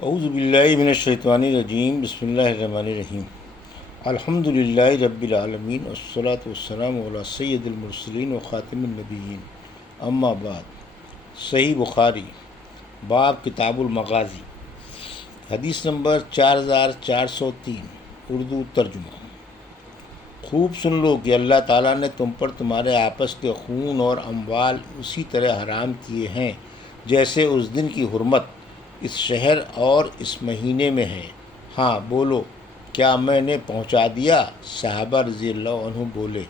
اعوذ باللہ من الشیطان الرجیم، بسم اللہ الرحمن الرحیم۔ الحمد للہ رب العالمین، والصلاة والسلام علی سید المرسلین و خاتم النبیین، اما بعد۔ صحیح بخاری، باب کتاب المغازی، حدیث نمبر 4403، اردو ترجمہ۔ خوب سن لو کہ اللہ تعالیٰ نے تم پر تمہارے آپس کے خون اور اموال اسی طرح حرام کیے ہیں جیسے اس دن کی حرمت اس شہر اور اس مہینے میں ہے۔ ہاں بولو، کیا میں نے پہنچا دیا؟ صحابہ رضی اللہ عنہ بولے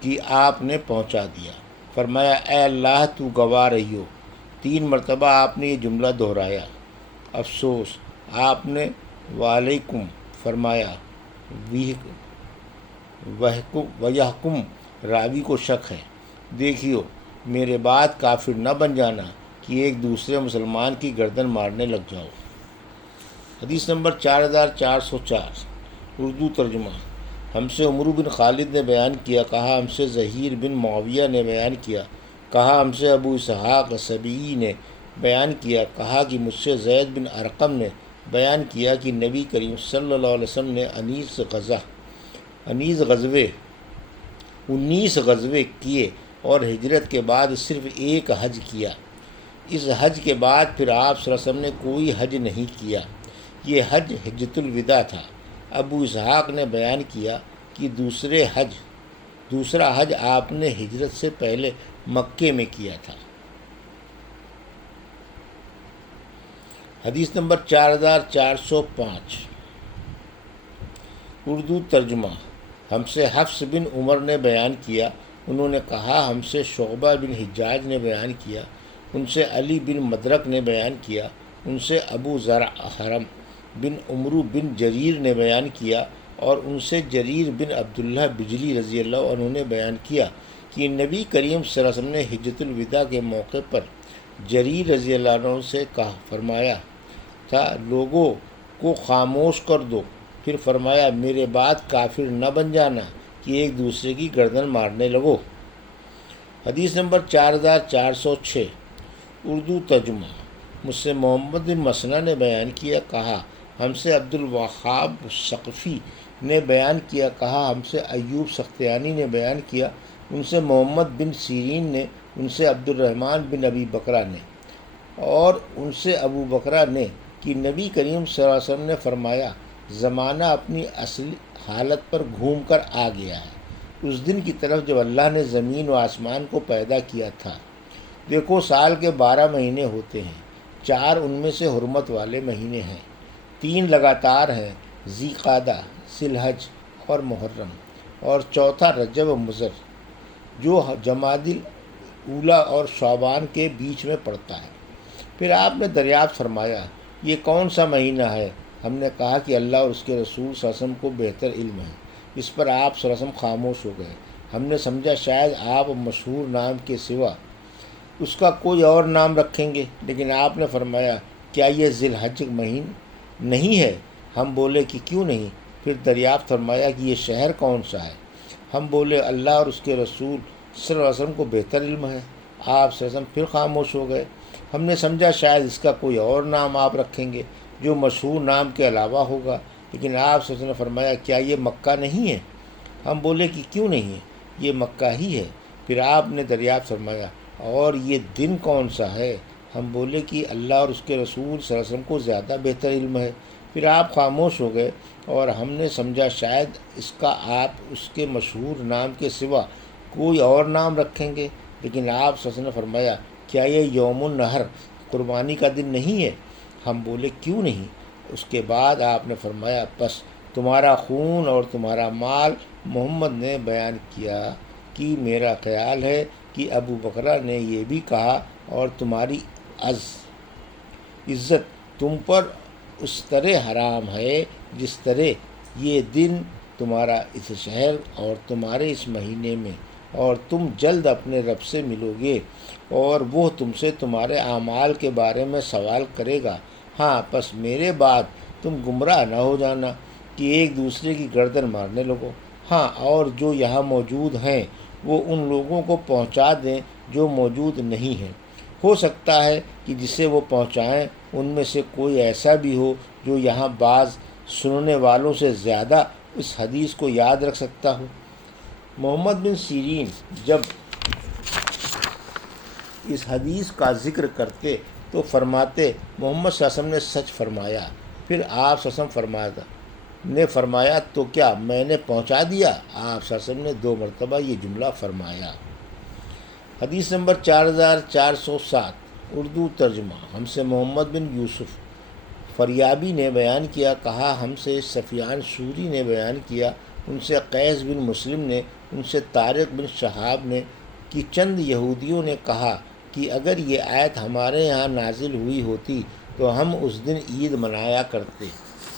کہ آپ نے پہنچا دیا۔ فرمایا، اے اللہ تو گواہ رہی ہو۔ 3 مرتبہ آپ نے یہ جملہ دہرایا۔ افسوس، آپ نے وعلیکم فرمایا۔ وَيَحْكُمْ راوی کو شک ہے۔ دیکھیو، میرے بعد کافر نہ بن جانا کہ ایک دوسرے مسلمان کی گردن مارنے لگ جاؤ۔ حدیث نمبر 4404، اردو ترجمہ۔ ہم سے عمرو بن خالد نے بیان کیا، کہا ہم سے زہیر بن معاویہ نے بیان کیا، کہا ہم سے ابو اسحاق سبیعی نے بیان کیا، کہا کہ مجھ سے زید بن ارقم نے بیان کیا کہ نبی کریم صلی اللہ علیہ وسلم نے 19 غزوے کیے اور ہجرت کے بعد صرف ایک حج کیا۔ اس حج کے بعد پھر آپ صلی اللہ علیہ وسلم نے کوئی حج نہیں کیا۔ یہ حج حجۃ الوداع تھا۔ ابو اسحاق نے بیان کیا کہ دوسرا حج آپ نے ہجرت سے پہلے مکے میں کیا تھا۔ حدیث نمبر 4405، اردو ترجمہ۔ ہم سے حفص بن عمر نے بیان کیا، انہوں نے کہا ہم سے شعبہ بن حجاج نے بیان کیا، ان سے علی بن مدرک نے بیان کیا، ان سے ابو زرع حرم بن عمرو بن جریر نے بیان کیا، اور ان سے جریر بن عبداللہ بجلی رضی اللہ عنہ نے بیان کیا کہ نبی کریم صلی اللہ علیہ وسلم نے حجۃ الوداع کے موقع پر جریر رضی اللہ عنہ سے فرمایا تھا، لوگوں کو خاموش کر دو۔ پھر فرمایا، میرے بعد کافر نہ بن جانا کہ ایک دوسرے کی گردن مارنے لگو۔ حدیث نمبر 4406، اردو ترجمہ۔ مجھ سے محمد بن مسنہ نے بیان کیا، کہا ہم سے عبد الوہاب ثقفی نے بیان کیا، کہا ہم سے ایوب سختیانی نے بیان کیا، ان سے محمد بن سیرین نے، ان سے عبد الرحمن بن ابی بکرہ نے، اور ان سے ابو بکرہ نے کہ نبی کریم صلی اللہ علیہ وسلم نے فرمایا، زمانہ اپنی اصل حالت پر گھوم کر آ گیا ہے اس دن کی طرف جب اللہ نے زمین و آسمان کو پیدا کیا تھا۔ دیکھو، سال کے 12 مہینے ہوتے ہیں، 4 ان میں سے حرمت والے مہینے ہیں، 3 لگاتار ہیں، ذی قعدہ، ذی الحج اور محرم، اور چوتھا رجب و مضر جو جمادی الاولیٰ اور شعبان کے بیچ میں پڑتا ہے۔ پھر آپ نے دریافت فرمایا، یہ کون سا مہینہ ہے؟ ہم نے کہا کہ اللہ اور اس کے رسول صلی اللہ علیہ وسلم کو بہتر علم ہے۔ اس پر آپ صلی اللہ علیہ وسلم خاموش ہو گئے۔ ہم نے سمجھا شاید آپ مشہور نام کے سوا اس کا کوئی اور نام رکھیں گے، لیکن آپ نے فرمایا، کیا یہ ذی الحج مہینہ نہیں ہے؟ ہم بولے کہ کیوں نہیں؟ پھر دریافت فرمایا کہ یہ شہر کون سا ہے؟ ہم بولے، اللہ اور اس کے رسول صلی اللہ علیہ وسلم کو بہتر علم ہے۔ آپ صلی اللہ علیہ وسلم پھر خاموش ہو گئے۔ ہم نے سمجھا شاید اس کا کوئی اور نام آپ رکھیں گے جو مشہور نام کے علاوہ ہوگا، لیکن آپ صلی اللہ علیہ وسلم نے فرمایا، کیا یہ مکہ نہیں ہے؟ ہم بولے کہ کیوں نہیں ہے، یہ مکہ ہی ہے۔ پھر آپ نے دریافت فرمایا، اور یہ دن کون سا ہے؟ ہم بولے کہ اللہ اور اس کے رسول صلی اللہ علیہ وسلم کو زیادہ بہتر علم ہے۔ پھر آپ خاموش ہو گئے، اور ہم نے سمجھا شاید اس کا آپ اس کے مشہور نام کے سوا کوئی اور نام رکھیں گے، لیکن آپ صلی اللہ علیہ وسلم نے فرمایا، کیا یہ یوم النحر قربانی کا دن نہیں ہے؟ ہم بولے کیوں نہیں؟ اس کے بعد آپ نے فرمایا، پس تمہارا خون اور تمہارا مال۔ محمد نے بیان کیا کہ میرا خیال ہے کہ ابو بکرہ نے یہ بھی کہا، اور تمہاری عزت تم پر اس طرح حرام ہے جس طرح یہ دن تمہارا اس شہر اور تمہارے اس مہینے میں، اور تم جلد اپنے رب سے ملو گے اور وہ تم سے تمہارے اعمال کے بارے میں سوال کرے گا۔ ہاں، پس میرے بعد تم گمراہ نہ ہو جانا کہ ایک دوسرے کی گردن مارنے لگو۔ ہاں، اور جو یہاں موجود ہیں وہ ان لوگوں کو پہنچا دیں جو موجود نہیں ہیں، ہو سکتا ہے کہ جسے وہ پہنچائیں ان میں سے کوئی ایسا بھی ہو جو یہاں بعض سننے والوں سے زیادہ اس حدیث کو یاد رکھ سکتا ہو۔ محمد بن سیرین جب اس حدیث کا ذکر کرتے تو فرماتے محمد صلی اللہ علیہ وسلم نے سچ فرمایا۔ پھر آپ صلی اللہ علیہ وسلم نے فرمایا تو کیا میں نے پہنچا دیا؟ آپ صلی اللہ علیہ وسلم نے 2 مرتبہ یہ جملہ فرمایا۔ حدیث نمبر 4407 اردو ترجمہ۔ ہم سے محمد بن یوسف فریابی نے بیان کیا، کہا ہم سے سفیان سوری نے بیان کیا، ان سے قیس بن مسلم نے، ان سے طارق بن شہاب نے کہ چند یہودیوں نے کہا کہ اگر یہ آیت ہمارے یہاں نازل ہوئی ہوتی تو ہم اس دن عید منایا کرتے۔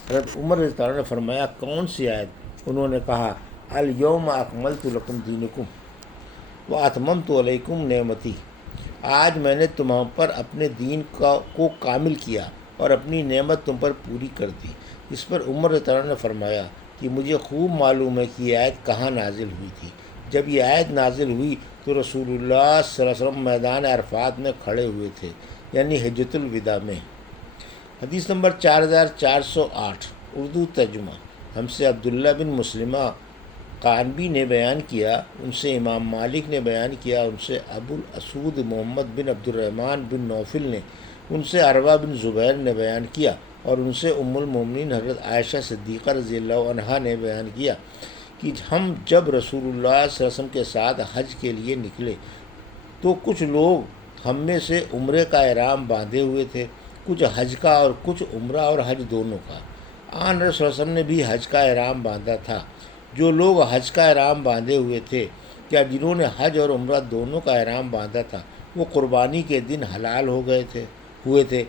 حضرت عمر رضی اللہ عنہ نے فرمایا کون سی آیت؟ انہوں نے کہا الیوم اکملت لکم دینکم واتممت علیکم نعمتی، آج میں نے تم پر اپنے دین کو کامل کیا اور اپنی نعمت تم پر پوری کر دی۔ اس پر عمر رضی اللہ عنہ نے فرمایا کہ مجھے خوب معلوم ہے کہ یہ آیت کہاں نازل ہوئی تھی۔ جب یہ آیت نازل ہوئی تو رسول اللہ صلی اللہ علیہ وسلم میدان عرفات میں کھڑے ہوئے تھے، یعنی حجۃ الوداع میں۔ حدیث نمبر 4408 اردو ترجمہ۔ ہم سے عبداللہ بن مسلمہ قانبی نے بیان کیا، ان سے امام مالک نے بیان کیا، ان سے ابو الاسود محمد بن عبد الرحمن بن نوفل نے، ان سے عروہ بن زبیر نے بیان کیا، اور ان سے ام المومنین حضرت عائشہ صدیقہ رضی اللہ عنہا نے بیان کیا کہ ہم جب رسول اللہ صلی اللہ علیہ وسلم کے ساتھ حج کے لیے نکلے تو کچھ لوگ ہم میں سے عمرے کا احرام باندھے ہوئے تھے، کچھ حج کا اور کچھ عمرہ اور حج دونوں کا۔ آن رسول اللہ علیہ وسلم نے بھی حج کا احرام باندھا تھا۔ جو لوگ حج کا احرام باندھے ہوئے تھے، کیا جنہوں نے حج اور عمرہ دونوں کا احرام باندھا تھا، وہ قربانی کے دن حلال ہوئے تھے۔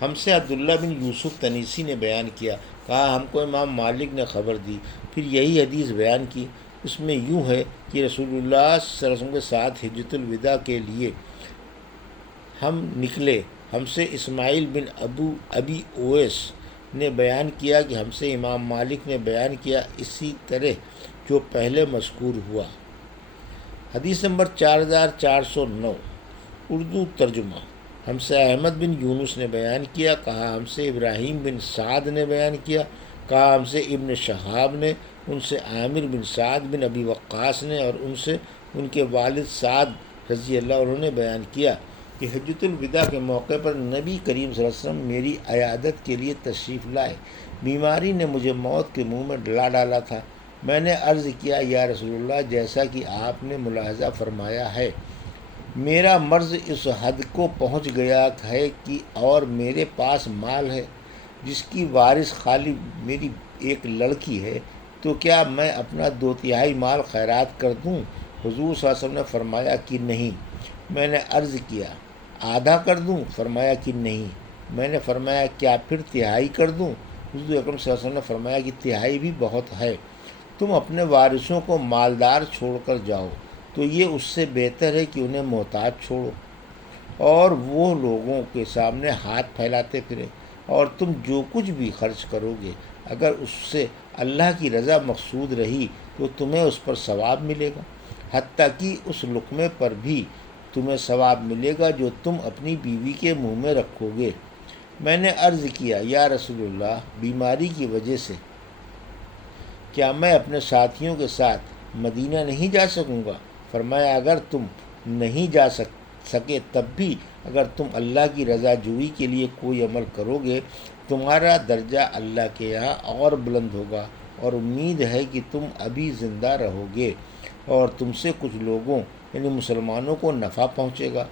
ہم سے عبداللہ بن یوسف تنیسی نے بیان کیا، کہا ہم کو امام مالک نے خبر دی، پھر یہی حدیث بیان کی۔ اس میں یوں ہے کہ رسول اللہ صلی اللہ علیہ وسلم کے ساتھ حجۃ الوداع کے لیے ہم نکلے۔ ہم سے اسماعیل بن ابی اویس نے بیان کیا کہ ہم سے امام مالک نے بیان کیا اسی طرح جو پہلے مذکور ہوا۔ حدیث نمبر 4409 اردو ترجمہ۔ ہم سے احمد بن یونس نے بیان کیا، کہا ہم سے ابراہیم بن سعد نے بیان کیا، کہا ہم سے ابن شہاب نے، ان سے عامر بن سعد بن ابی وقاص نے، اور ان سے ان کے والد سعد رضی اللہ عنہ نے بیان کیا کہ حجۃ الوداع کے موقع پر نبی کریم صلی اللہ علیہ وسلم میری عیادت کے لیے تشریف لائے۔ بیماری نے مجھے موت کے منہ میں ڈالا تھا۔ میں نے عرض کیا یا رسول اللہ، جیسا کہ آپ نے ملاحظہ فرمایا ہے میرا مرض اس حد کو پہنچ گیا ہے کہ اور میرے پاس مال ہے جس کی وارث خالی میری ایک لڑکی ہے، تو کیا میں اپنا 2/3 مال خیرات کر دوں؟ حضور صلی اللہ علیہ وسلم نے فرمایا کہ نہیں۔ میں نے عرض کیا آدھا کر دوں؟ فرمایا کہ نہیں۔ میں نے فرمایا کیا پھر 1/3 کر دوں؟ حضور اکرم صلی اللہ علیہ وسلم نے فرمایا کہ 1/3 بھی بہت ہے، تم اپنے وارثوں کو مالدار چھوڑ کر جاؤ تو یہ اس سے بہتر ہے کہ انہیں محتاج چھوڑو اور وہ لوگوں کے سامنے ہاتھ پھیلاتے پھرے، اور تم جو کچھ بھی خرچ کرو گے اگر اس سے اللہ کی رضا مقصود رہی تو تمہیں اس پر ثواب ملے گا، حتیٰ کہ اس لقمے پر بھی تمہیں ثواب ملے گا جو تم اپنی بیوی کے منہ میں رکھو گے۔ میں نے عرض کیا یا رسول اللہ، بیماری کی وجہ سے کیا میں اپنے ساتھیوں کے ساتھ مدینہ نہیں جا سکوں گا؟ فرمایا اگر تم نہیں جا سکے تب بھی اگر تم اللہ کی رضا جوئی کے لیے کوئی عمل کرو گے تمہارا درجہ اللہ کے یہاں اور بلند ہوگا، اور امید ہے کہ تم ابھی زندہ رہو گے اور تم سے کچھ لوگوں یعنی مسلمانوں کو نفع پہنچے گا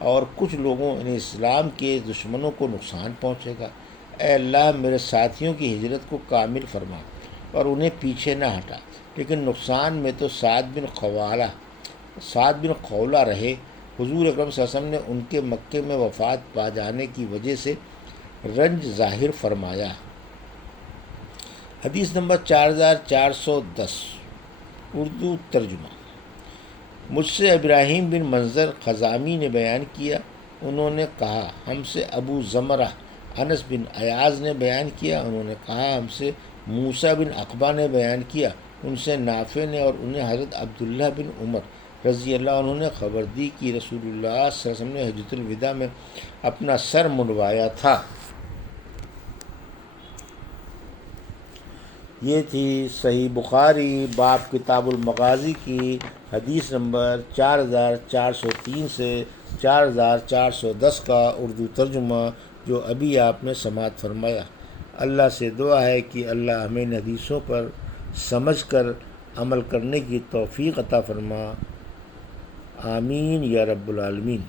اور کچھ لوگوں یعنی اسلام کے دشمنوں کو نقصان پہنچے گا۔ اے اللہ میرے ساتھیوں کی ہجرت کو کامل فرما اور انہیں پیچھے نہ ہٹا، لیکن نقصان میں تو سعد بن خولہ رہے۔ حضور اکرم صلی اللہ علیہ وسلم نے ان کے مکے میں وفات پا جانے کی وجہ سے رنج ظاہر فرمایا۔ حدیث نمبر 4410 اردو ترجمہ۔ مجھ سے ابراہیم بن منظر خزامی نے بیان کیا، انہوں نے کہا ہم سے ابو زمرہ انس بن ایاز نے بیان کیا، انہوں نے کہا ہم سے موسیٰ بن عقبہ نے بیان کیا، ان سے نافع نے اور انہیں حضرت عبداللہ بن عمر رضی اللہ عنہ نے خبر دی کہ رسول اللہ صلی اللہ علیہ وسلم نے حجۃ الوداع میں اپنا سر منڈوایا تھا۔ یہ تھی صحیح بخاری باب کتاب المغازی کی حدیث نمبر 4403 سے 4410 کا اردو ترجمہ، جو ابھی آپ نے سماعت فرمایا۔ اللہ سے دعا ہے کہ اللہ ہمیں ان حدیثوں پر سمجھ کر عمل کرنے کی توفیق عطا فرما، آمین یا رب العالمین۔